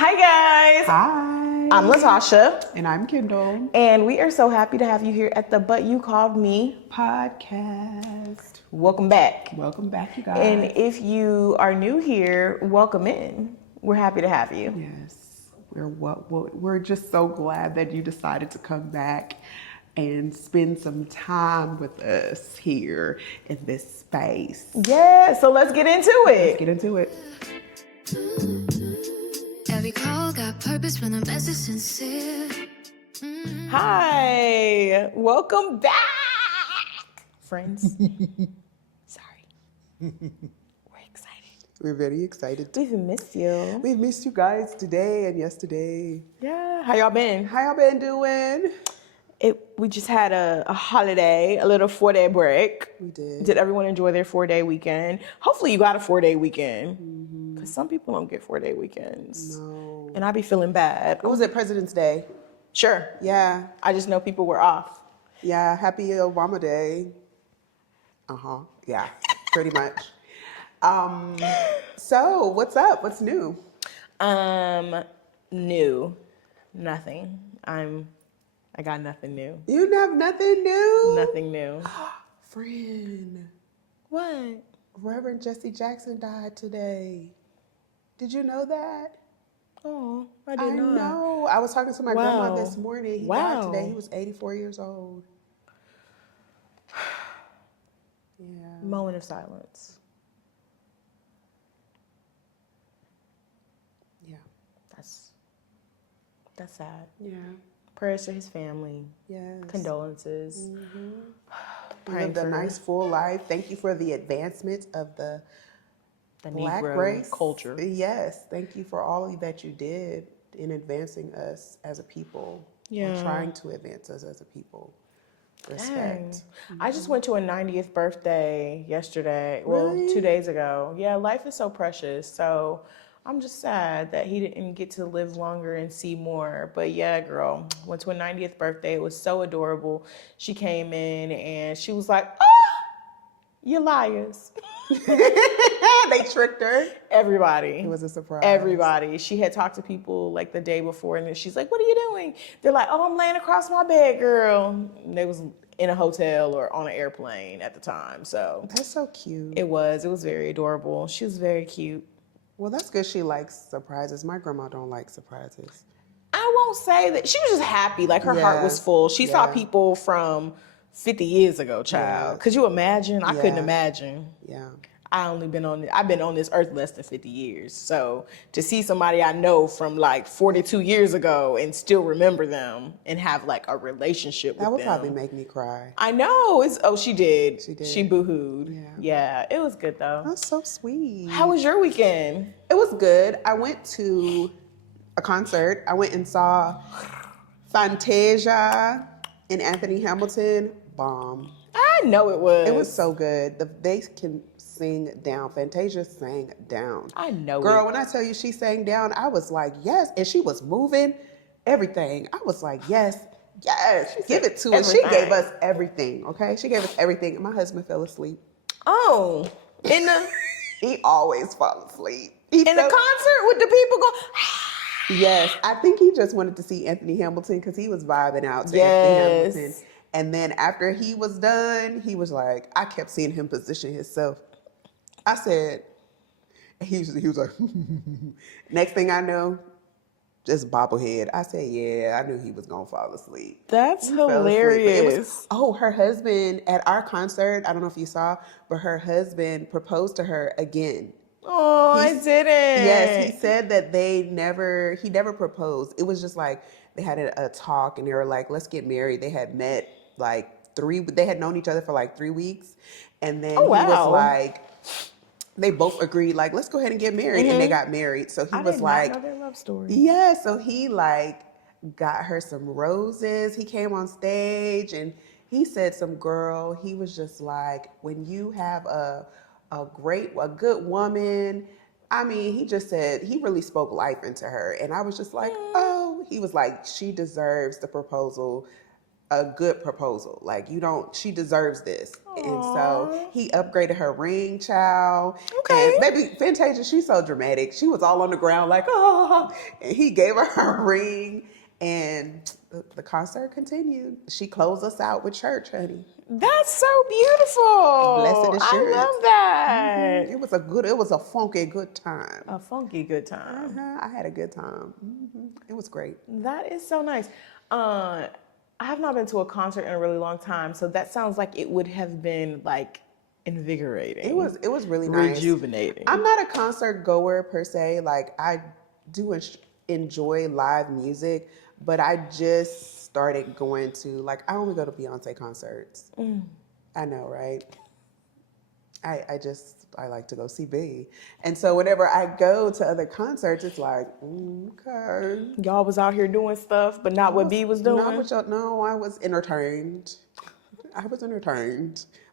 Hi guys. Hi. I'm Latasha. And I'm Kendall. And we are so happy to have you here at the But You Called Me Podcast. Welcome back. Welcome back, you guys. And if you are new here, welcome in. We're happy to have you. Yes, we're just so glad that you decided to come back and spend some time with us here in this space. Yeah, so let's get into it. Let's get into it. Every call got purpose when the message sincere. Hi, welcome back, friends. Sorry, we're excited. We're very excited. We've missed you. We've missed you guys today and yesterday. Yeah, how y'all been? How y'all been doing? We just had a holiday, a little 4-day break. We did. Did everyone enjoy their 4-day weekend? Hopefully you got a 4-day weekend. Because some people don't get 4-day weekends. No. And I be feeling bad. What was it, President's Day? Sure. Yeah. I just know people were off. Yeah, happy Obama Day. Yeah, pretty much. So what's up? What's new? New. Nothing. I got nothing new. You have nothing new? Nothing new. Friend, What? Reverend Jesse Jackson died today. Did you know that? Oh, I I didn't know. know. I was talking to my grandma Wow. this morning. He Wow. died today. He was 84 years old. Yeah. Moment of silence. Yeah. That's sad. Yeah. Prayers to his family. Yes. Condolences. You lived a nice full life. Thank you for the advancement of the Black Negro race culture. Yes, thank you for all that you did in advancing us as a people. Yeah. Or trying to advance us as a people. Respect. Dang. I just went to a 90th birthday yesterday. Well, Really? 2 days ago. Yeah, life is so precious. So I'm just sad that he didn't get to live longer and see more. But yeah, girl, went to a 90th birthday. It was so adorable. She came in and she was like, you liars. They tricked her. Everybody. It was a surprise. Everybody. She had talked to people like the day before, and then she's like, what are you doing? They're like, oh, I'm laying across my bed, girl. And they was in a hotel or on an airplane at the time. So That's so cute. it was very adorable. She was very cute. Well, that's good she likes surprises. My grandma don't like surprises. I won't say that. She was just happy. Like her heart was full. She saw Yeah. people from 50 years ago, child. Yeah. Could you imagine? I couldn't Yeah. imagine. Yeah. I've been on this earth less than 50 years. So to see somebody I know from like 42 years ago and still remember them and have like a relationship with That would them. probably make me cry. I know. She did. She did. She boo-hooed. Yeah. Yeah, it was good though. That's so sweet. How was your weekend? It was good. I went to a concert. I went and saw Fantasia and Anthony Hamilton. Bomb. I know it was. It was so good. They can sing down. Fantasia sang down. I know Girl, it. when I tell you she sang down, I was like, yes. And she was moving everything. I was like, yes, yes. Give it to us. She everything. gave us everything, okay? She gave us everything. And my husband fell asleep. Oh, in the He always falls asleep. in the concert with the people go. Yes, I think he just wanted to see Anthony Hamilton because he was vibing out to Yes. Anthony Hamilton. And then after he was done, he was like, I kept seeing him position himself. I said, he was like, next thing I know, just bobblehead. I said, yeah, I knew he was going to fall asleep. That's He fell asleep. But hilarious. her husband at our concert, I don't know if you saw, but her husband proposed to her again. Oh, I didn't. Yes, he said that he never proposed. It was just like they had a talk and they were like, let's get married. They had met they had known each other for like 3 weeks. And then he was like, they both agreed, like, let's go ahead and get married. And they got married. So he I was did like, not know their love story. yeah, so he like got her some roses. He came on stage and he said he was just like, when you have a good woman, I mean, he just said, he really spoke life into her. And I was just like, oh, he was like, she deserves the proposal a good proposal. Like she deserves this. And so Aw. he upgraded her ring, child. Okay. And baby Fantasia, she's so dramatic. She was all on the ground like, oh, and he gave her her ring. And the concert continued. She closed us out with church, honey. That's so beautiful. Blessed assurance. I love that. It was a funky good time. A funky good time. I had a good time. It was great. That is so nice. I have not been to a concert in a really long time, so that sounds like it would have been like invigorating. It was really nice. Rejuvenating. I'm not a concert goer per se. Like I do enjoy live music, but I just started going to, like, I only go to Beyonce concerts. I know, right? I like to go see B. And so whenever I go to other concerts, it's like, okay. Y'all was out here doing stuff, but not what B was doing. No, I was entertained.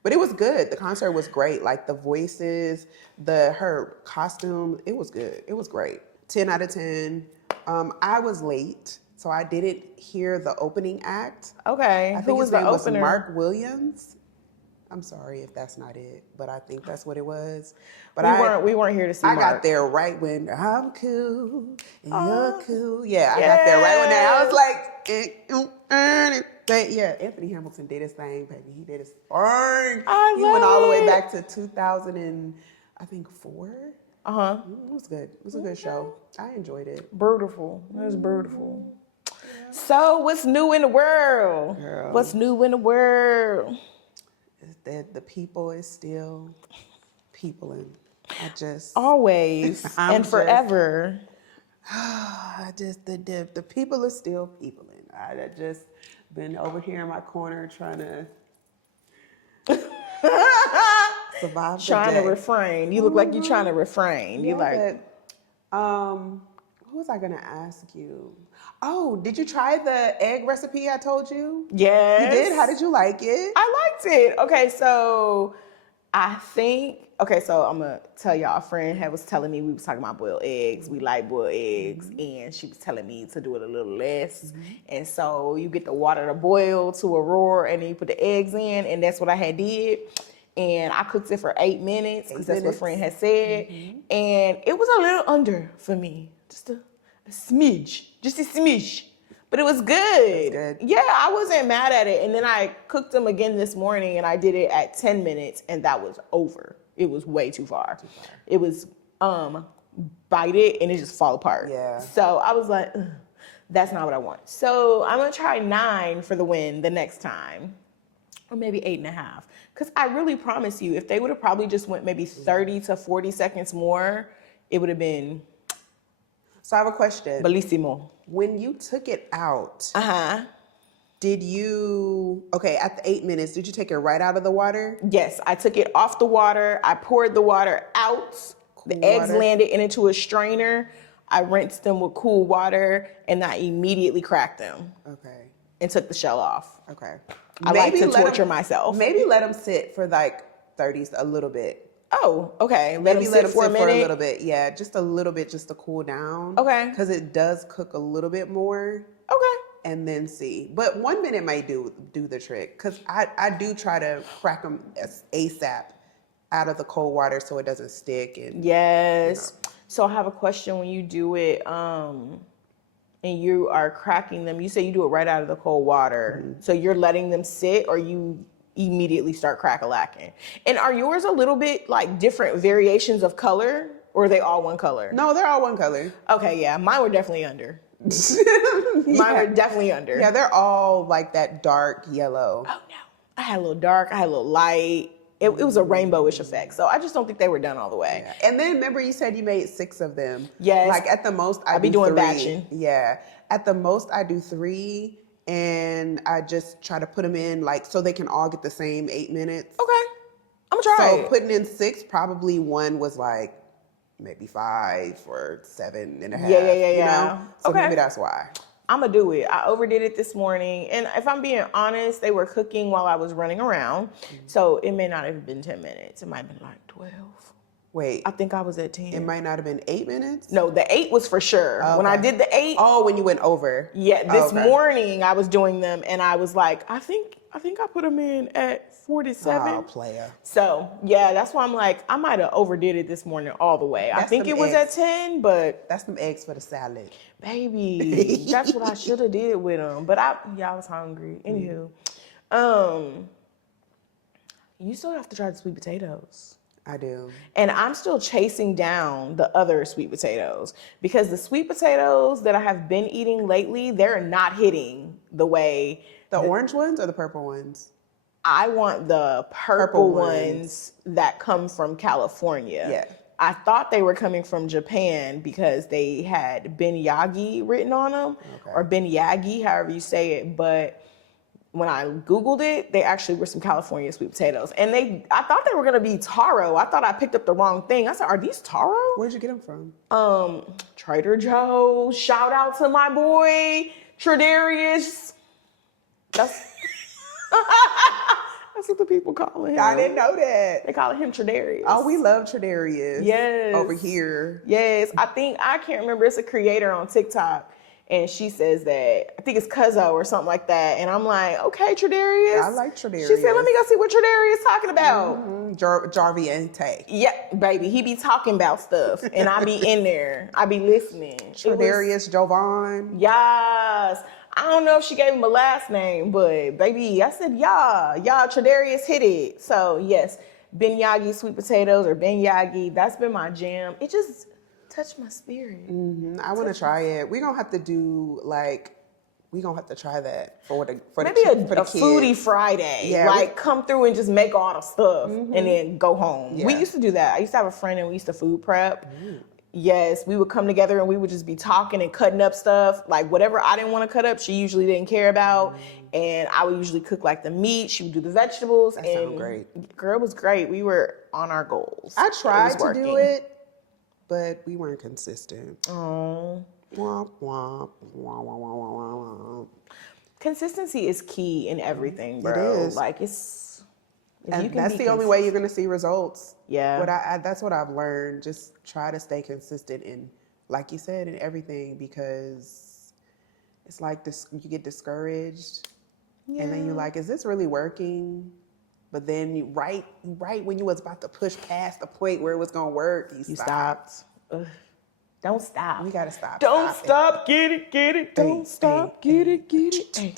But it was good. The concert was great. Like the voices, her costume, it was good. It was great. 10 out of 10. I was late, so I didn't hear the opening act. Okay. I Who think was his the name was opener? Mark Williams. I'm sorry if that's not it, but I think that's what it was. But we weren't here to see I Mark. got there right when I'm cool and you're cool. Yeah, I got there right when that. I was like, yeah, Anthony Hamilton did his thing, baby. He did his thing. He went all the way back to 2004. It was good. It was a good show. I enjoyed it. Beautiful. It was beautiful. So, what's new in the world? Girl. What's new in the world? That the people is still peopling. Always and forever. The people are still peopling. I just been over here in my corner trying to survive the Trying day. to refrain. You look like you're trying to refrain. You like, what was I gonna ask you? Oh, did you try the egg recipe I told you? yes. You did? How did you like it? I liked it. Okay, so I'm gonna tell y'all, a friend was telling me, we was talking about boiled eggs. We like boiled eggs, and she was telling me to do it a little less. And so you get the water to boil to a roar, and then you put the eggs in, and that's what I had did. And I cooked it for 8 minutes, because that's what friend had said. And it was a little under for me, just a smidge. But it was good. good. Yeah, I wasn't mad at it. And then I cooked them again this morning, and I did it at 10 minutes, and that was over. It was way too far. It was bite it, and it just fall apart. Yeah. So I was like, ugh, that's not what I want. So I'm gonna try 9 for the win the next time, or maybe 8.5. Because I really promise you, if they would have probably just went maybe 30 to 40 seconds more, it would have been So I have a question. bellissimo. When you took it out, Did at the 8 minutes, did you take it right out of the water? Yes, I took it off the water. I poured the water out. The eggs water. landed into a strainer. I rinsed them with cool water, and I immediately cracked them Okay. and took the shell off. Okay. I like to let torture 'em- myself. Maybe let them sit for like 30s, a little bit. Oh, okay. Maybe let them for a sit minute. for a little bit. Yeah, just a little bit, just to cool down. Okay. Because it does cook a little bit more. Okay. And then see. But 1 minute might do the trick. Because I do try to crack them ASAP out of the cold water so it doesn't stick. And Yes. So I have a question. When you do it, and you are cracking them, you say you do it right out of the cold water. So you're letting them sit, or you immediately start crack-a-lacking? And are yours a little bit like different variations of color, or are they all one color? No, they're all one color. Okay, yeah. Mine were definitely under. Mine were definitely under. Yeah, they're all like that dark yellow. Oh, no. I had a little dark. I had a little light. It was a rainbowish effect. So I just don't think they were done all the way. Yeah. And then remember you said you made 6 of them. Yes. Like at the most I be do doing 3. batching. Yeah. At the most I do 3, and I just try to put them in like so they can all get the same 8 minutes. Okay. I'm gonna try So it. putting in 6, probably one was like maybe 5 or 7.5. Yeah. You know? So Okay. maybe that's why. I'm gonna do it. I overdid it this morning, and if I'm being honest, they were cooking while I was running around, so it may not have been 10 minutes. It might have been like 12. Wait, I think I was at 10. it might not have been 8 minutes? No, the 8 was for sure. When I Okay. did the 8, Oh, when you went over. yeah, Oh, this okay. morning I was doing them and I was like, I think I put them in at 47. Oh, player. So, yeah, that's why I'm like, I might have overdid it this morning all the way. I That's think them it was at eggs. 10, but That's some eggs for the salad. baby, that's what I should have did with them. But I was hungry. Anywho, you still have to try the sweet potatoes. I do. And I'm still chasing down the other sweet potatoes because the sweet potatoes that I have been eating lately, they're not hitting the way. The orange ones or the purple ones? I want the purple ones. ones that come from California. Yeah. I thought they were coming from Japan because they had Ben Yagi written on them, or Ben Yagi, however you say it. But when I Googled it, they actually were some California sweet potatoes. And I thought they were gonna be taro. I thought I picked up the wrong thing. I said, are these taro? Where'd you get them from? Trader Joe's. Shout out to my boy, Tradarius. That's that's what the people call him. I didn't know that. They call him Tradarius. Oh, we love Tradarius. Yes. Over here. Yes. I can't remember. It's a creator on TikTok. And she says that, I think it's Cuzzo or something like that. And I'm like, okay, Tradarius. I like Tradarius. She said, let me go see what Tradarius talking about. Jarviente. Yeah, baby. He be talking about stuff. And I be in there. I be listening. Tradarius Jovan. Yes. I don't know if she gave him a last name, but baby, I said, y'all, Tradarius hit it. So yes, Ben Yagi sweet potatoes or Ben Yagi, that's been my jam. It just touched my spirit. I want to try it. We're gonna have to do we're gonna have to try that for the Maybe a kids. foodie Friday. Yeah, like come through and just make all the stuff and then go home. Yeah. We used to do that. I used to have a friend and we used to food prep. Yes, we would come together and we would just be talking and cutting up stuff. Like whatever I didn't want to cut up, she usually didn't care about. And I would usually cook like the meat. She would do the vegetables. That and sounds great. Girl, it was great. We were on our goals. I tried was to do working. it, but we weren't consistent. Oh. Womp, womp, womp, womp, womp, womp. Consistency is key in everything, bro. It is. Like it's if you And can that's be the only way you're gonna see results. Yeah. That's what I've learned. Just try to stay consistent in, like you said, in everything, because it's like this. You get discouraged, and then you're like, "Is this really working?" But then right when you was about to push past the point where it was gonna work, you stopped. Ugh. Don't stop. We gotta stop. Don't Stop stop. Get it. Don't stop. Get it. Hey.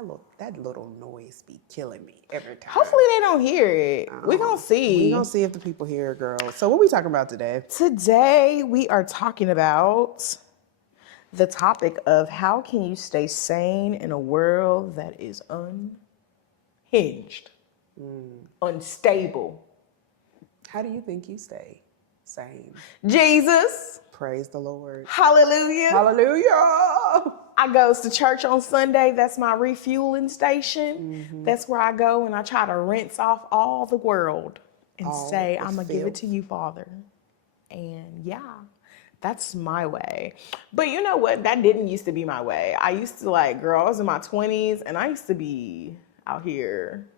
Oh, that little noise be killing me every time. Hopefully they don't hear it. We're gonna see. We gonna see if the people hear it, girl. So what we talking about today? Today we are talking about the topic of how can you stay sane in a world that is unhinged, unstable. How do you think you stay sane? Jesus, Praise the Lord. hallelujah. Hallelujah. I goes to church on Sunday. That's my refueling station. That's where I go and I try to rinse off all the world and All say, the I'm going to give it to filth. you, Father. And yeah, that's my way. But you know what? That didn't used to be my way. I used to I was in my 20s and I used to be out here.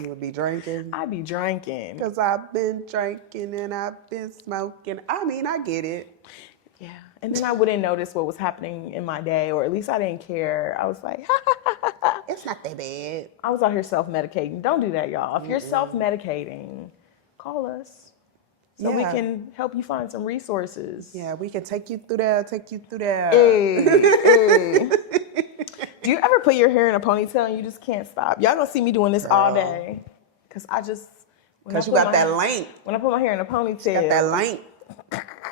You would be drinking. I'd be drinking. Because I've been drinking and I've been smoking. I mean, I get it. Yeah. And then I wouldn't notice what was happening in my day, or at least I didn't care. I was like, It's not that bad. I was out here self-medicating. Don't do that, y'all. If you're self-medicating, call us so we Yeah. can help you find some resources. Yeah, we can take you through there, Hey. Do you ever put your hair in a ponytail and you just can't stop? Y'all gonna see me doing this all Girl. day. Because I just... Because you got that length. When I put my hair in a ponytail... Got that length.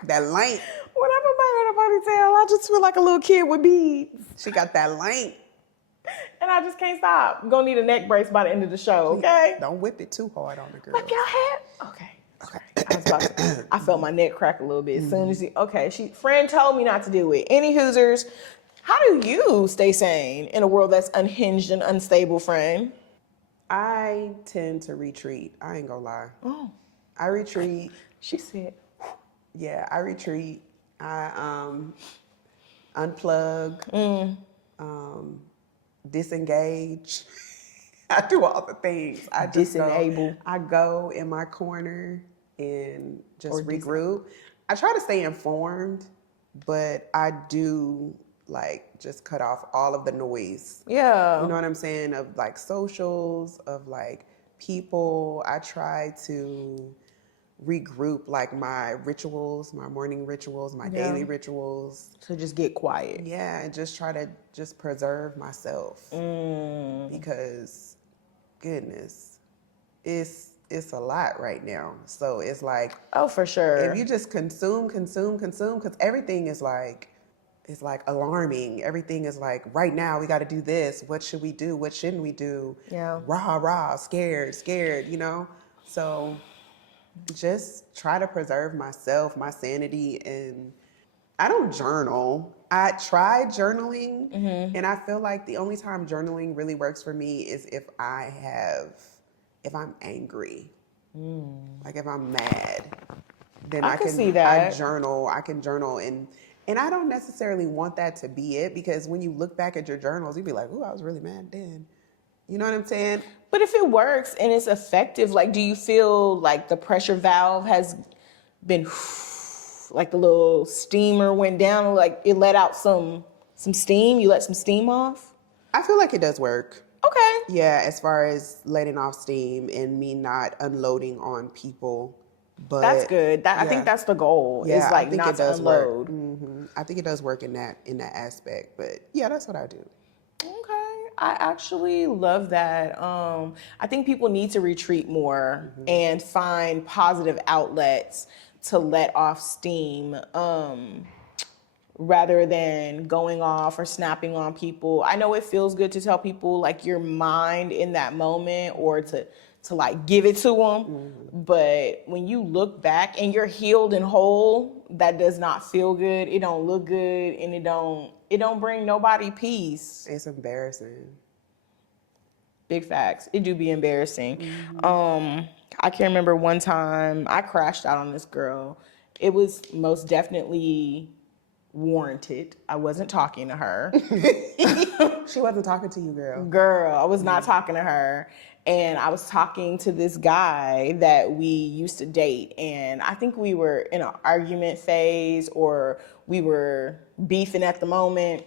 That length. When I put my hair in a ponytail, I just feel like a little kid with beads. She got that length. And I just can't stop. I'm gonna need a neck brace by the end of the show, okay? Don't whip it too hard on the girl. Like your hair? Okay. I was about to, I felt my neck crack a little bit as soon as friend told me not to do it. Any Hoosers, how do you stay sane in a world that's unhinged and unstable, friend? I tend to retreat. I ain't gonna lie. Oh, I retreat. she said. Yeah, I retreat. I unplug. Disengage. I do all the things. I just Disenable. I go in my corner and just Or regroup. I try to stay informed, but I do like just cut off all of the noise. Yeah. You know what I'm saying? Of like socials, of like people. I try to regroup like my rituals, my morning rituals, my daily rituals. So just get quiet. Yeah, and just try to just preserve myself because goodness, it's a lot right now. So it's like Oh, for sure. if you just consume, because everything is like it's like alarming. Everything is like right now we got to do this. What should we do? What shouldn't we do? Yeah. Rah, scared. You know. So just try to preserve myself, my sanity, and I don't journal. I tried journaling, and I feel like the only time journaling really works for me is if I'm angry, like if I'm mad, then I can see that. I can journal, and I don't necessarily want that to be it because when you look back at your journals, you'd be like, "Ooh, I was really mad then." You know what I'm saying? But if it works and it's effective, like, do you feel like the pressure valve has been like the little steamer went down, like it let out some steam? You let some steam off? I feel like it does work. Okay. Yeah, as far as letting off steam and me not unloading on people. But That's good. I think that's the goal. Yeah, is I like think not it to does unload. work. I think it does work in that aspect. But yeah, that's what I do. Okay. I actually love that. I think people need to retreat more and find positive outlets to let off steam. Rather than going off or snapping on people. I know it feels good to tell people like your mind in that moment or to like give it to them. But when you look back and you're healed and whole, that does not feel good. It don't look good, and it don't bring nobody peace. It's embarrassing. Big facts. It do be embarrassing. I can remember one time I crashed out on this girl. It was most definitely warranted. I wasn't talking to her. She wasn't talking to you, girl. Girl, I was not talking to her. And I was talking to this guy that we used to date. And I think we were in an argument phase or we were beefing at the moment.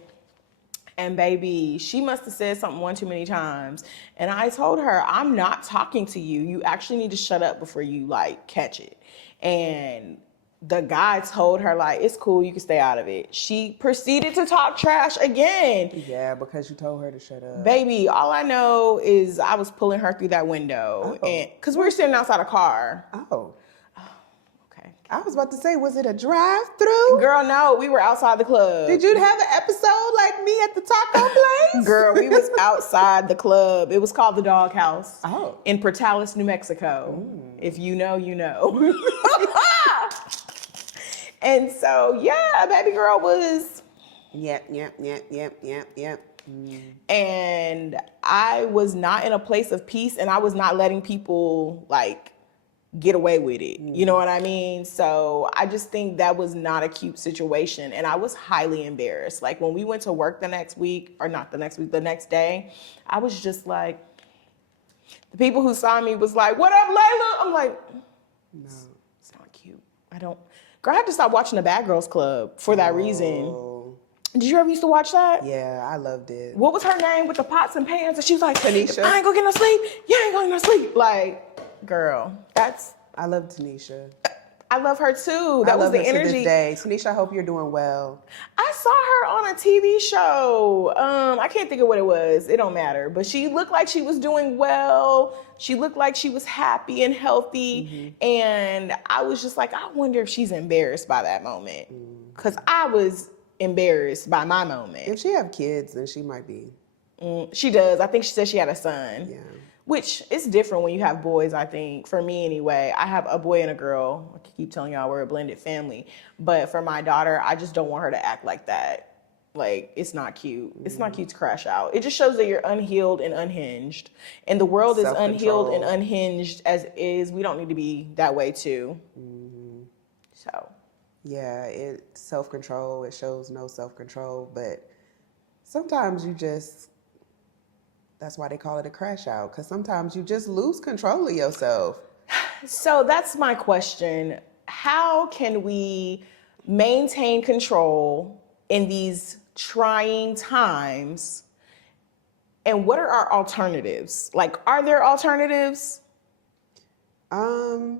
And baby, she must have said something one too many times. And I told her, I'm not talking to you. You actually need to shut up before you like catch it. And the guy told her like, it's cool, you can stay out of it. She proceeded to talk trash again. Yeah, because you told her to shut up. Baby, all I know is I was pulling her through that window. And because we were sitting outside a car. Oh. Okay. I was about to say, was it a drive-through? Girl, no, we were outside the club. Did you have an episode like me at the taco place? Girl, we was outside the club. It was called the Dog House. Oh. In Portales, New Mexico. If you know, you know. And so, yeah, baby girl was. Yep. And I was not in a place of peace, and I was not letting people like get away with it. You know what I mean? So I just think that was not a cute situation, and I was highly embarrassed. Like when we went to work the next week, or not the next week, the next day, I was just like, the people who saw me was like, "What up, Layla?" I'm like, no, it's not cute. Girl, I had to stop watching the Bad Girls Club for that reason. Did you ever used to watch that? Yeah, I loved it. What was her name with the pots and pans? And she was like, Tanisha. I ain't gonna get no sleep. You ain't gonna get no sleep. Like, girl, I love Tanisha. I love her too. That was the her to energy. this day. Tanisha, I hope you're doing well. I saw her on a TV show. I can't think of what it was. It don't matter. But she looked like she was doing well. She looked like she was happy and healthy. And I was just like, I wonder if she's embarrassed by that moment. Because I was embarrassed by my moment. If she have kids, then she might be. She does. I think she said she had a son. Yeah. Which is different when you have boys, I think. For me, anyway. I have a boy and a girl. I keep telling y'all we're a blended family. But for my daughter, I just don't want her to act like that. Like, it's not cute. It's not cute to crash out. It just shows that you're unhealed and unhinged. And the world is unhealed and unhinged as is. We don't need to be that way, too. So. Yeah, it's self-control. It shows no self-control. But sometimes That's why they call it a crash out, because sometimes you just lose control of yourself. So that's my question. How can we maintain control in these trying times? And what are our alternatives? Like, are there alternatives? I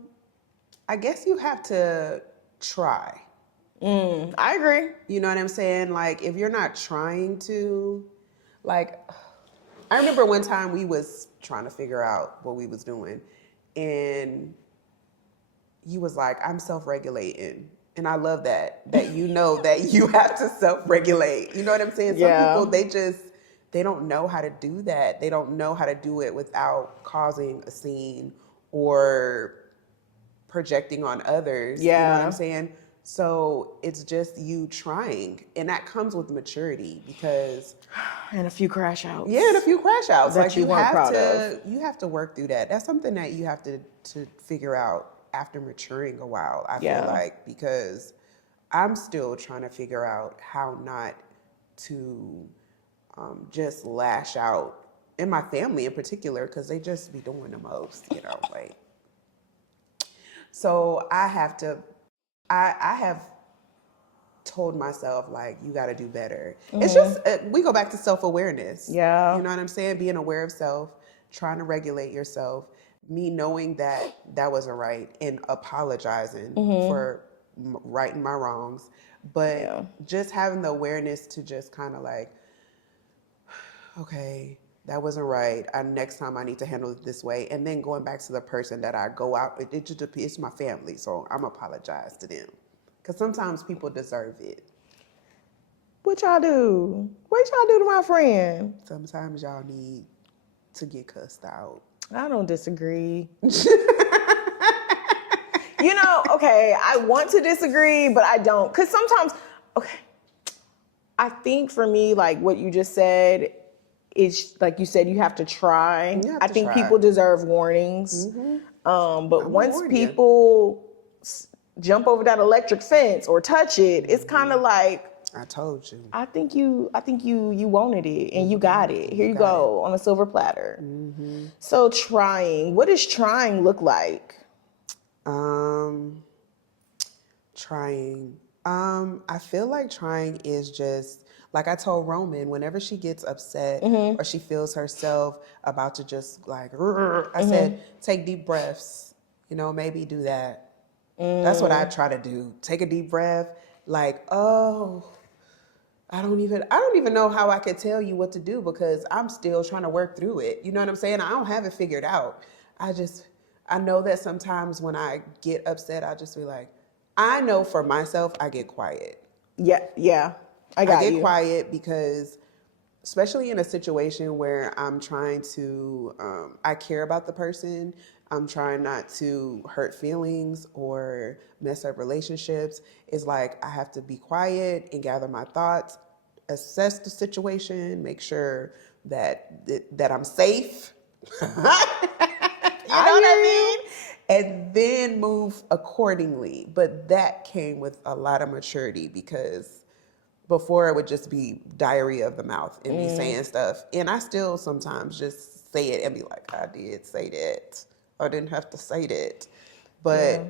guess you have to try. I agree. You know what I'm saying? Like, if you're not trying to, like, I remember one time we was trying to figure out what we was doing, and you was like, I'm self-regulating. And I love that you know that you have to self-regulate. You know what I'm saying? Some people, they don't know how to do that. They don't know how to do it without causing a scene or projecting on others. Yeah. You know what I'm saying? So it's just you trying. And that comes with maturity, because And a few crash outs. yeah, and a few crash outs. That Like you weren't proud of. you have to work through that. That's something that you have to figure out after maturing a while, I feel like, because I'm still trying to figure out how not to just lash out, in my family in particular, because they just be doing the most, you know, like. So I have told myself, like, you got to do better. It's just, we go back to self-awareness. Yeah. You know what I'm saying? Being aware of self, trying to regulate yourself, me knowing that that wasn't right, and apologizing for righting my wrongs. But just having the awareness to just kind of like, okay, that wasn't right. Next time I need to handle it this way. And then going back to the person that I go out with, it's my family. So I'm apologize to them. Because sometimes people deserve it. What y'all do? What y'all do to my friend? Sometimes y'all need to get cussed out. I don't disagree. You know, okay, I want to disagree, but I don't. Because sometimes, okay, I think for me, like what you just said, is like you said, you have to try. I think people deserve warnings. But once people jump over that electric fence or touch it, it's kind of like, I told you. I think you wanted it and you got it. Here you go on a silver platter. So trying, what does trying look like? Trying. I feel like trying is just, like I told Roman, whenever she gets upset or she feels herself about to just like, I said, take deep breaths, you know, maybe do that. That's what I try to do. Take a deep breath, like, oh, I don't even know how I could tell you what to do, because I'm still trying to work through it. You know what I'm saying? I don't have it figured out. I know that sometimes when I get upset, I just be like, I know for myself, I get quiet. Yeah. I get quiet because, especially in a situation where I'm trying to, I care about the person. I'm trying not to hurt feelings or mess up relationships. It's like I have to be quiet and gather my thoughts, assess the situation, make sure that I'm safe. You know what I mean? And then move accordingly. But that came with a lot of maturity, because before it would just be diarrhea of the mouth and me saying stuff. And I still sometimes just say it and be like, I did say that. I didn't have to say that. But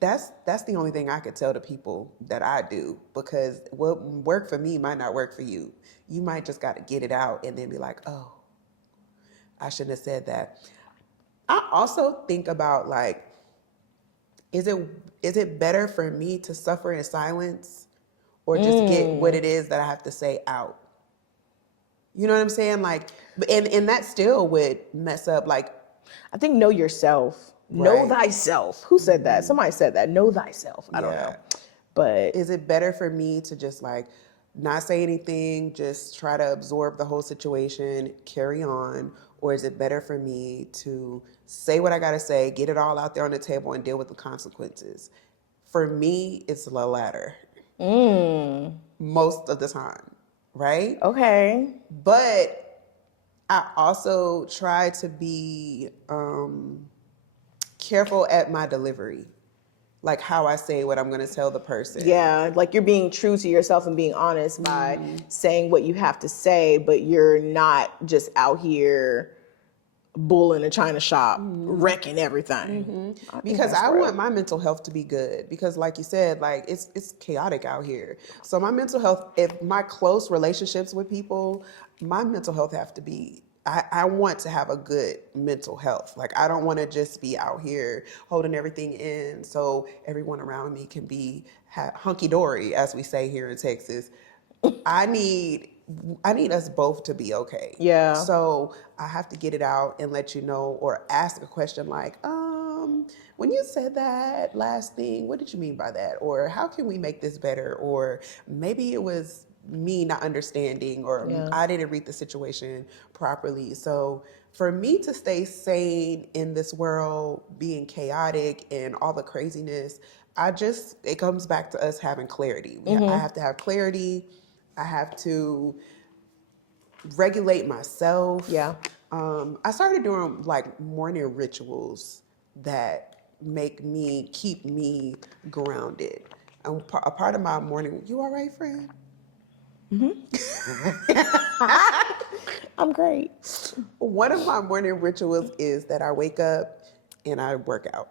that's the only thing I could tell the people that I do, because what worked for me might not work for you. You might just got to get it out and then be like, oh, I shouldn't have said that. I also think about, like, is it better for me to suffer in silence or just get what it is that I have to say out? You know what I'm saying? Like, and that still would mess up, like, I think know yourself. Know thyself. Who said that? Somebody said that. Know thyself. I don't know. But is it better for me to just like not say anything, just try to absorb the whole situation, carry on? Or is it better for me to say what I got to say, get it all out there on the table, and deal with the consequences? For me, it's the latter. Most of the time, right? Okay. But I also try to be careful at my delivery. like how I say what I'm going to tell the person. Yeah, like you're being true to yourself and being honest by saying what you have to say, but you're not just out here bull in a china shop wrecking everything. I think Because that's I real. want my mental health to be good. Because like you said, like it's chaotic out here. So my mental health, if my close relationships with people, my mental health have to be. I want to have a good mental health. Like I don't want to just be out here holding everything in, so everyone around me can be hunky dory, as we say here in Texas. I need I need us both to be okay. Yeah. So I have to get it out and let you know, or ask a question like, when you said that last thing, what did you mean by that? Or how can we make this better? Or maybe it was me not understanding, or Yeah. I didn't read the situation properly. So for me to stay sane in this world, being chaotic and all the craziness, it comes back to us having clarity. I have to have clarity. I have to regulate myself. Yeah. I started doing like morning rituals that keep me grounded. And a part of my morning, you all right, friend? I'm great. One of my morning rituals is that I wake up and I work out.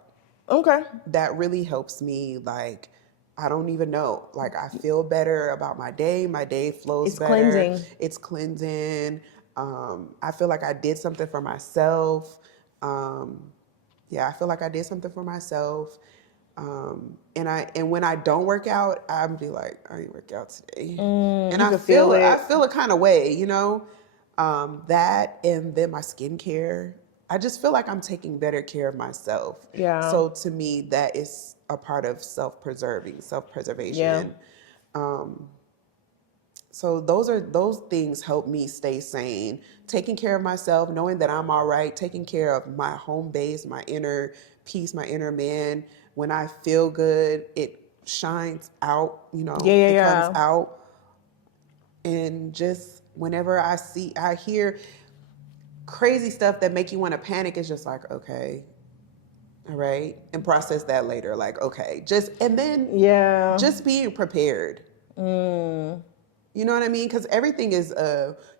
Okay. That really helps me. Like, I don't even know. Like, I feel better about my day. My day flows It's better. cleansing. It's cleansing. I feel like I did something for myself. Yeah, I feel like I did something for myself. And when I don't work out, I'm be like, I didn't work out today. And You can feel I it. feel a kind of way, you know? That, and then my skincare. I just feel like I'm taking better care of myself. Yeah. So to me, that is a part of Yeah. self-preservation. So those things help me stay sane. Taking care of myself, knowing that I'm all right, taking care of my home base, my inner peace, my inner man. When I feel good, it shines out, Yeah. it comes Yeah. out. And just whenever I hear crazy stuff that make you want to panic, it's just like, okay, all right, and process that later. Like, okay, and then Yeah. just being prepared. You know what I mean? Because everything is,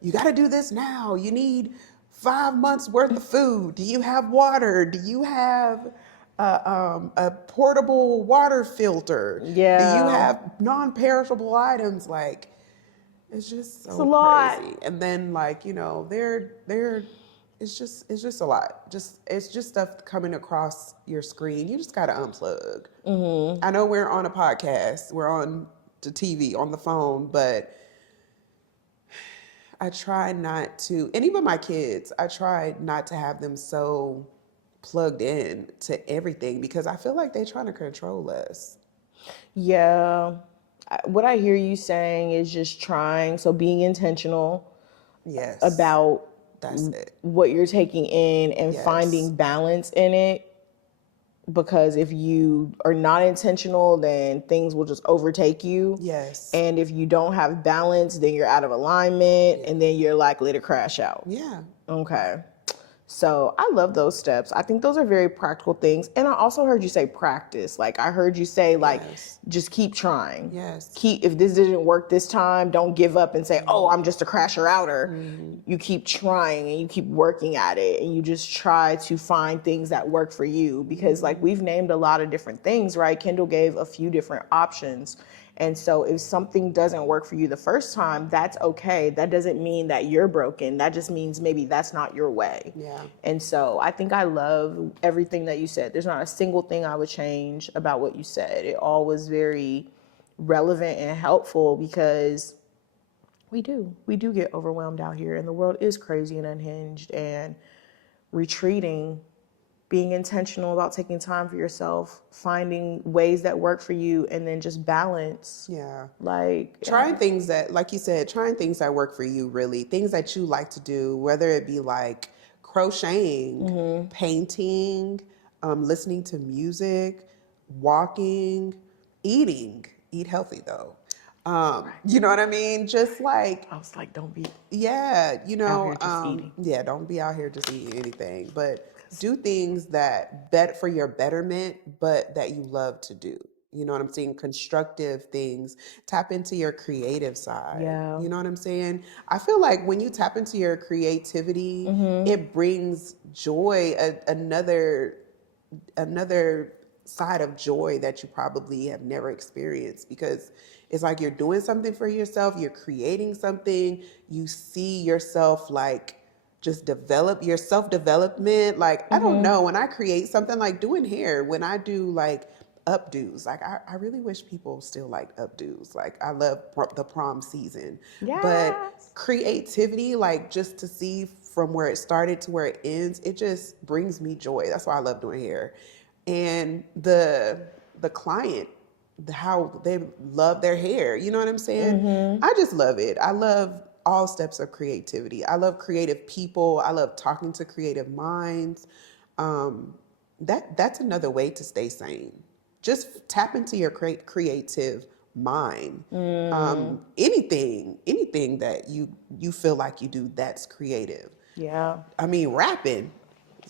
you got to do this now. You need 5 months worth of food. Do you have water? Do you have a portable water filter? Do you Yeah. have non-perishable items? Like, it's just It's a so lot. crazy. And then, like, it's just a lot. It's just stuff coming across your screen. You just got to unplug. I know we're on a podcast, we're on the TV, on the phone, but I try not to, and even my kids, I try not to have them so plugged in to everything, because I feel like they're trying to control us. Yeah. What I hear you saying is just trying. So being intentional Yes, about that's it. what you're taking in and Yes. finding balance in it. Because if you are not intentional, then things will just overtake you. Yes. And if you don't have balance, then you're out of alignment, Yeah. and then you're likely to crash out. Yeah. Okay. So I love those steps. I think those are very practical things. And I also heard you say practice. Like I heard you say, like, Yes. just keep trying. Yes. If this didn't work this time, don't give up and say, oh, I'm just a crasher outer. You keep trying and you keep working at it, and you just try to find things that work for you. Because like we've named a lot of different things, right? Kendall gave a few different options. And so if something doesn't work for you the first time, that's okay. That doesn't mean that you're broken. That just means maybe that's not your way. Yeah. And so I think I love everything that you said. There's not a single thing I would change about what you said. It all was very relevant and helpful, because we do get overwhelmed out here, and the world is crazy and unhinged, and retreating, being intentional about taking time for yourself, finding ways that work for you, and then just balance. Yeah. Like Trying things that, like you said, trying things that work for you, really. Things that you like to do, whether it be like crocheting, painting, listening to music, walking, eating. Eat healthy, though. You know what I mean? Just like, I was like, don't be yeah, out here just eating. yeah, don't be out here just eating anything. But do things that bet for your betterment, but that you love to do. You know what I'm saying? Constructive things. Tap into your creative side. Yeah. You know what I'm saying? I feel like when you tap into your creativity, it brings joy, another side of joy that you probably have never experienced, because it's like you're doing something for yourself, you're creating something, you see yourself like just develop your self-development. Like, I don't know, when I create something like doing hair, when I do like updos, like I really wish people still like updos. Like, I love the prom season, but Yes. creativity, like just to see from where it started to where it ends, it just brings me joy. That's why I love doing hair. And the client, how they love their hair, you know what I'm saying? I just love it. I love all steps of creativity. I love creative people. I love talking to creative minds. That's another way to stay sane. Just tap into your creative mind. Anything that you feel like you do that's creative. Yeah. I mean, rapping,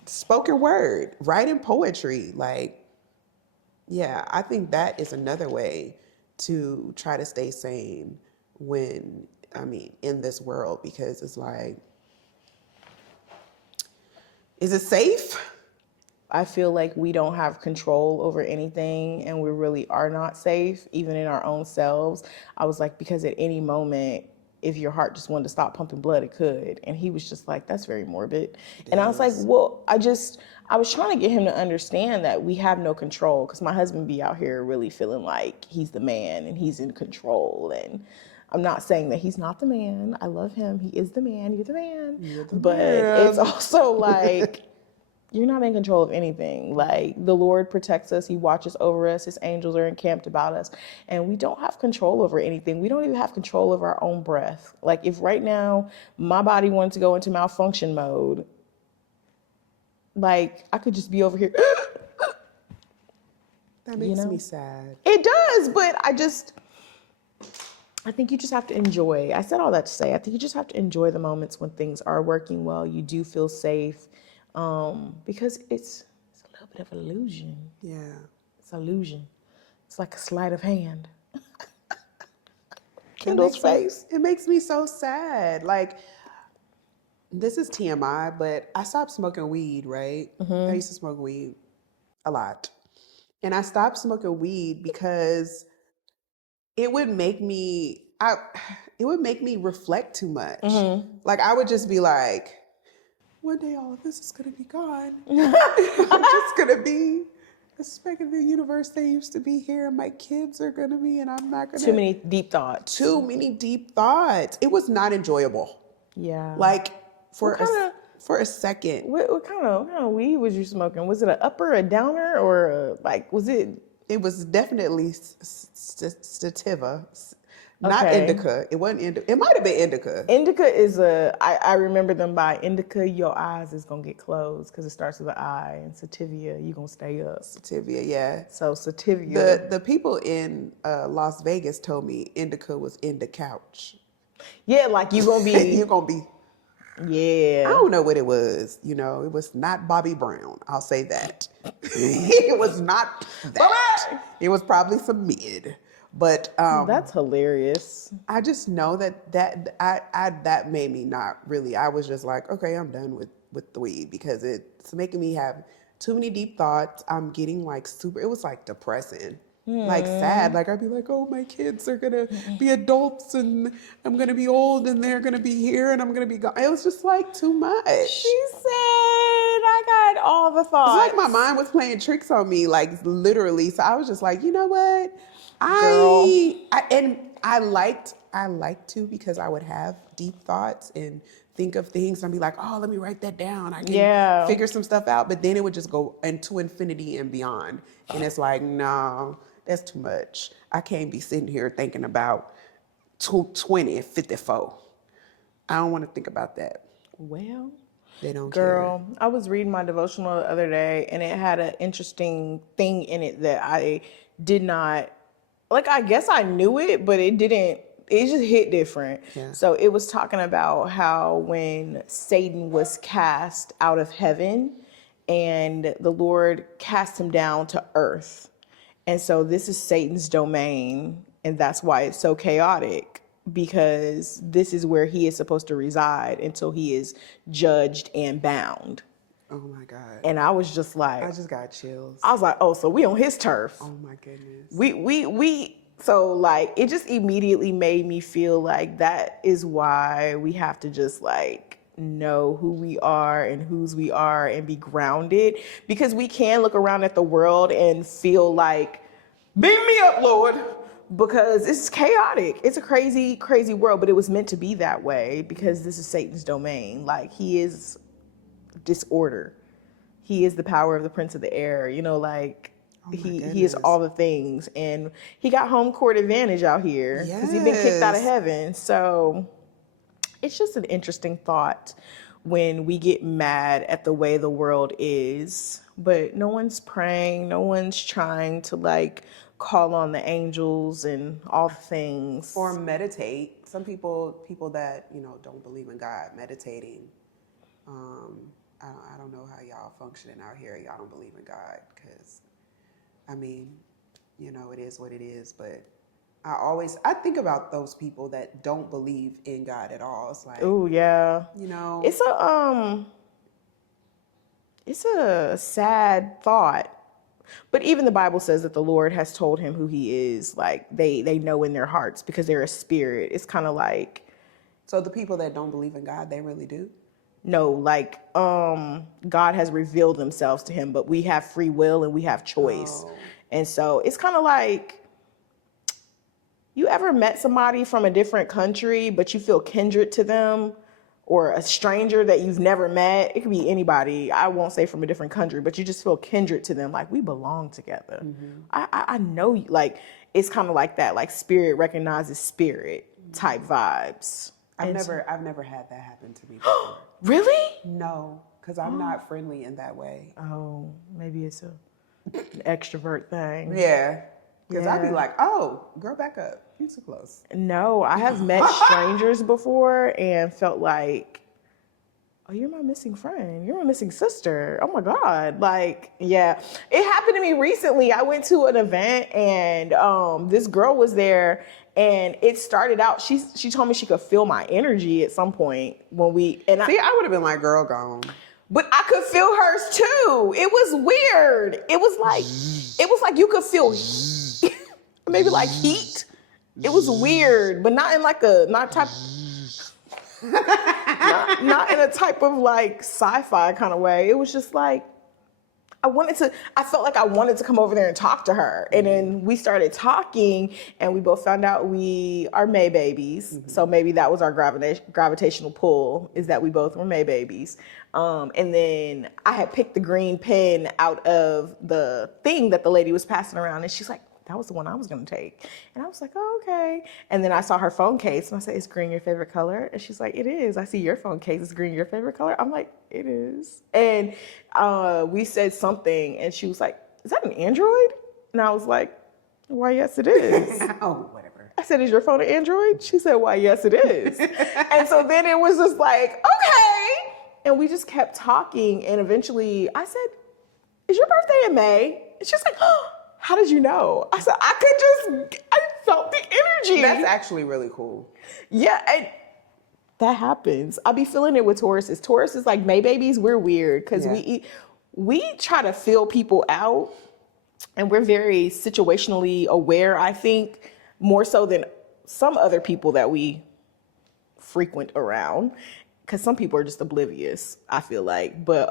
spoken word, writing poetry, like, yeah, I think that is another way to try to stay sane when, I mean, in this world, because it's like, is it safe? I feel like we don't have control over anything and we really are not safe, even in our own selves. I was like, because at any moment, if your heart just wanted to stop pumping blood, it could. And he was just like, that's very morbid. And I was like, well, I was trying to get him to understand that we have no control, because my husband be out here really feeling like he's the man and he's in control. And I'm not saying that he's not the man. I love him. He is the man. You're the man. But it's also like, you're not in control of anything. Like, the Lord protects us. He watches over us. His angels are encamped about us. And we don't have control over anything. We don't even have control over our own breath. Like, if right now my body wanted to go into malfunction mode, like, I could just be over here. That makes me sad. It does, but I think you just have to enjoy. I said all that to say, I think you just have to enjoy the moments when things are working well. You do feel safe. Because it's a little bit of illusion. Yeah. It's illusion. It's like a sleight of hand. Kendall's face. It makes me so sad. Like, this is TMI, but I stopped smoking weed, right? I used to smoke weed a lot. And I stopped smoking weed because it would make me reflect too much. Like, I would just be like, one day all of this is gonna be gone. I'm just gonna be a speck of the universe that used to be here, and my kids are gonna be, and I'm not gonna. Too many deep thoughts. Too many deep thoughts. It was not enjoyable. Yeah. Like, for a second. What kind of weed was you smoking? Was it an upper, a downer, or was it? It was definitely sativa. Not indica. It wasn't indica. It might have been indica. Indica is I remember them by indica, your eyes is going to get closed because it starts with an I, and sativia, you're going to stay up. Sativia, yeah. So sativia. The people in Las Vegas told me indica was in the couch. Yeah, like you're going to be. You're going to be. Yeah. I don't know what it was. You know, it was not Bobby Brown. I'll say that. It was not that. It was probably some mid. But that's hilarious. I just know that made me not really. I was just like, okay, I'm done with the weed, because it's making me have too many deep thoughts. I'm getting like it was like depressing, like sad. Like, I'd be like, oh, my kids are gonna be adults and I'm gonna be old and they're gonna be here and I'm gonna be gone. It was just like too much. She said, I got all the thoughts. It's like my mind was playing tricks on me, like, literally. So I was just like, you know what? I liked to, because I would have deep thoughts and think of things and be like, oh, let me write that down. I can figure some stuff out. But then it would just go into infinity and beyond. And it's like, no, that's too much. I can't be sitting here thinking about 20 and 54. I don't want to think about that. Well, they don't girl, care. I was reading my devotional the other day, and it had an interesting thing in it that I did not, like, I guess I knew it, but it just hit different. Yeah. So it was talking about how when Satan was cast out of heaven, and the Lord cast him down to earth. And so this is Satan's domain, and that's why it's so chaotic, because this is where he is supposed to reside until he is judged and bound. Oh my God. And I was just like, I just got chills. I was like, oh, so we on his turf. Oh my goodness. So like, it just immediately made me feel like that is why we have to just like know who we are and whose we are and be grounded, because we can look around at the world and feel like, beam me up, Lord, because it's chaotic. It's a crazy, crazy world, but it was meant to be that way because this is Satan's domain. Like, he is disorder. He is the power of the prince of the air, you know, like, he is all the things, and he got home court advantage out here because he's been kicked out of heaven. So it's just an interesting thought when we get mad at the way the world is, but no one's praying, no one's trying to like call on the angels and all the things. Or meditate. Some people that, you know, don't believe in God, meditating. I don't know how y'all functioning out here. Y'all don't believe in God, because I mean, you know, it is what it is. But I think about those people that don't believe in God at all. It's like, oh yeah, you know, it's a sad thought. But even the Bible says that the Lord has told him who he is. Like, they know in their hearts because they're a spirit. It's kind of like, so the people that don't believe in God, they really do? no, like, God has revealed themselves to him, but we have free will and we have choice. Oh. And so it's kind of like, you ever met somebody from a different country, but you feel kindred to them, or a stranger that you've never met? It could be anybody. I won't say from a different country, but you just feel kindred to them. Like, we belong together. Mm-hmm. I know you. Like, it's kind of like that, like spirit recognizes spirit type vibes. I've never had that happen to me before. Really? No, because I'm not friendly in that way. Oh, maybe it's an extrovert thing. Yeah. Because I'd be like, oh, girl, back up. You too close. No, I have met strangers before and felt like, oh, you're my missing friend. You're my missing sister. Oh my God. Like, yeah. It happened to me recently. I went to an event and this girl was there, and it started out, she told me she could feel my energy at some point when I would have been like, girl, gone. But I could feel hers too. It was weird. It was like you could feel maybe like heat. It was weird, but not in like not in a type of like sci-fi kind of way. It was just like, I felt like I wanted to come over there and talk to her. And then we started talking, and we both found out we are May babies. Mm-hmm. So maybe that was our gravitational pull, is that we both were May babies. And then I had picked the green pen out of the thing that the lady was passing around, and she's like, that was the one I was going to take. And I was like, oh, okay. And then I saw her phone case, and I said, is green your favorite color? And she's like, it is. I see your phone case. Is green your favorite color? I'm like, it is. And we said something, and she was like, is that an Android? And I was like, why, yes, it is. Oh, whatever. I said, is your phone an Android? She said, why, yes, it is. And so then it was just like, okay. And we just kept talking, and eventually I said, is your birthday in May? And she's like, oh, how did you know? I said, I felt the energy. That's actually really cool. Yeah, and that happens. I be feeling it with Tauruses. Taurus is like, May babies, we're weird because we try to feel people out, and we're very situationally aware, I think, more so than some other people that we frequent around, because some people are just oblivious, I feel like. But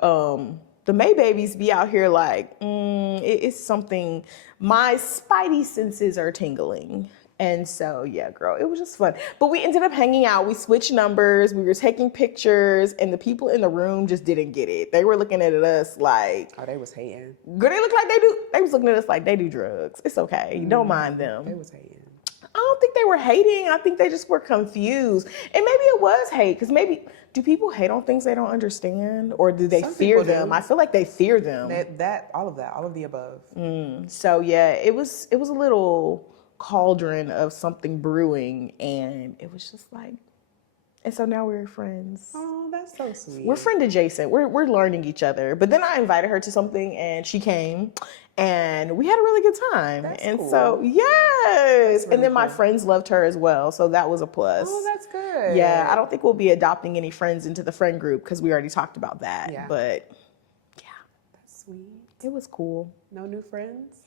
the May babies be out here like, it's something, my spidey senses are tingling. And so, yeah, girl, it was just fun. But we ended up hanging out. We switched numbers. We were taking pictures, and the people in the room just didn't get it. They were looking at us like, oh, they was hating. Girl, they look like they do. They was looking at us like they do drugs. It's okay. Don't mind them. They was hating. I don't think they were hating. I think they just were confused. And maybe it was hate, because maybe, do people hate on things they don't understand, or do they fear them? I feel like they fear them. All of the above. So yeah, it was a little cauldron of something brewing, and it was just like, and so now we're friends. Oh. Oh, that's so sweet. We're friend adjacent. We're learning each other. But then I invited her to something and she came and we had a really good time. That's and cool. so yes. That's and then my really cool. friends loved her as well. So that was a plus. Oh, that's good. Yeah, I don't think we'll be adopting any friends into the friend group because we already talked about that. Yeah. But yeah. That's sweet. It was cool. No new friends?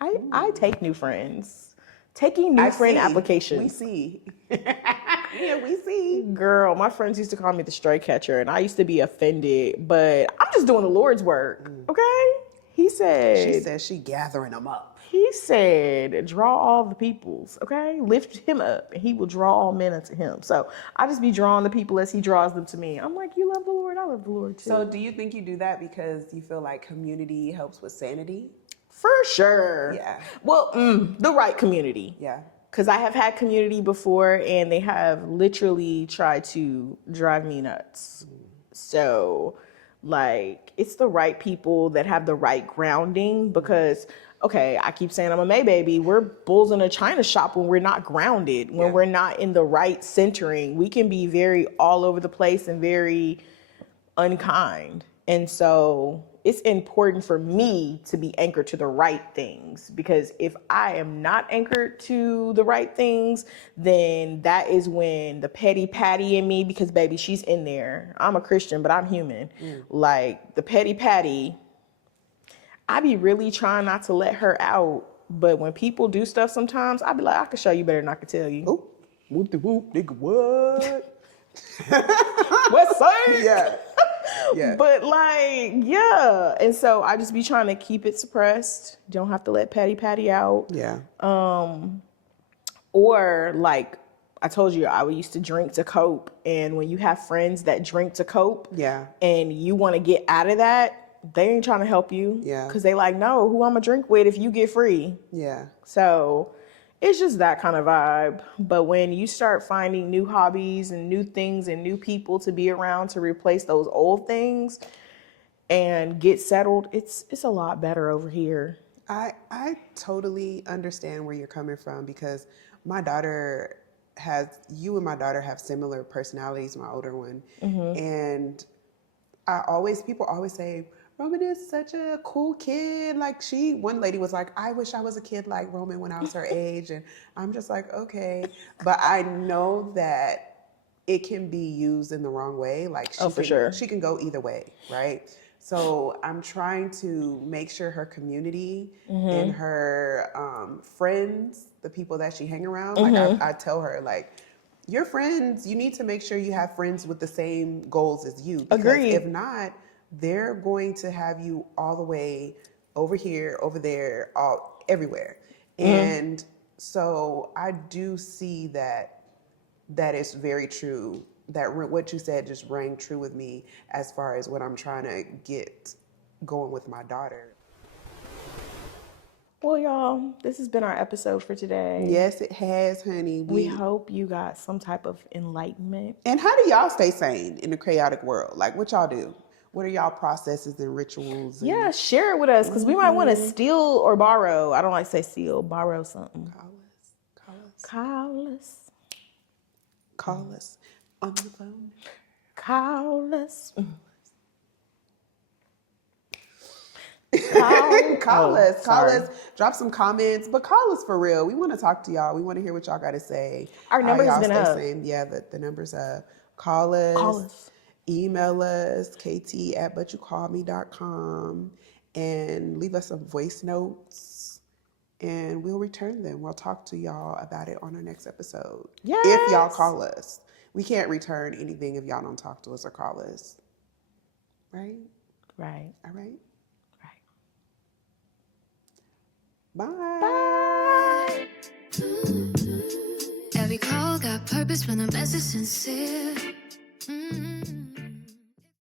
I take new friends. Taking new friend applications. We see. Yeah, we see. Girl, my friends used to call me the stray catcher, and I used to be offended, but I'm just doing the Lord's work, okay? She said she gathering them up. He said, draw all the peoples, okay? Lift him up, and he will draw all men unto him. So I just be drawing the people as he draws them to me. I'm like, you love the Lord, I love the Lord too. So do you think you do that because you feel like community helps with sanity? For sure. Yeah. Well, the right community. Yeah. Because I have had community before and they have literally tried to drive me nuts. So, like, it's the right people that have the right grounding because, okay, I keep saying I'm a May baby. We're bulls in a china shop when we're not grounded, when we're not in the right centering. We can be very all over the place and very unkind. And so it's important for me to be anchored to the right things because if I am not anchored to the right things, then that is when the petty patty in me, because baby, she's in there. I'm a Christian, but I'm human. Like the petty patty, I be really trying not to let her out. But when people do stuff sometimes, I be like, I can show you better than I can tell you. Ooh. Whoop de whoop, nigga, what? What's up? Yeah. Yeah. But like, yeah. And so I just be trying to keep it suppressed. Don't have to let patty out. Yeah. Or like I told you, I used to drink to cope. And when you have friends that drink to cope and you want to get out of that, they ain't trying to help you. Yeah. Because they like, no, who I'm going to drink with if you get free? Yeah. So it's just that kind of vibe. But when you start finding new hobbies and new things and new people to be around to replace those old things and get settled, it's a lot better over here. I totally understand where you're coming from because my daughter you and my daughter have similar personalities, my older one. And people always say, Roman is such a cool kid. Like one lady was like, I wish I was a kid like Roman when I was her age. And I'm just like, okay. But I know that it can be used in the wrong way. Like she can go either way, right? So I'm trying to make sure her community and her friends, the people that she hang around, like I tell her, like, your friends, you need to make sure you have friends with the same goals as you. Because Agreed. if not, they're going to have you all the way over here, over there, everywhere. And so I do see that is very true. That what you said just rang true with me as far as what I'm trying to get going with my daughter. Well, y'all, this has been our episode for today. Yes, it has, honey. We hope you got some type of enlightenment. And how do y'all stay sane in the chaotic world? Like, what y'all do? What are y'all processes and rituals? Yeah, share it with us because we might want to steal or borrow. I don't like to say steal, borrow something. Call us on the phone. Call us. Call us. Drop some comments, but call us for real. We want to talk to y'all. We want to hear what y'all got to say. Our number's been up. Yeah, the number's up. Call us. Email us, kt@butyoukallme.com, and leave us some voice notes, and we'll return them. We'll talk to y'all about it on our next episode. Yes. If y'all call us. We can't return anything if y'all don't talk to us or call us. Right? Right. All right? Right. Bye. Every call got purpose when the message sincere.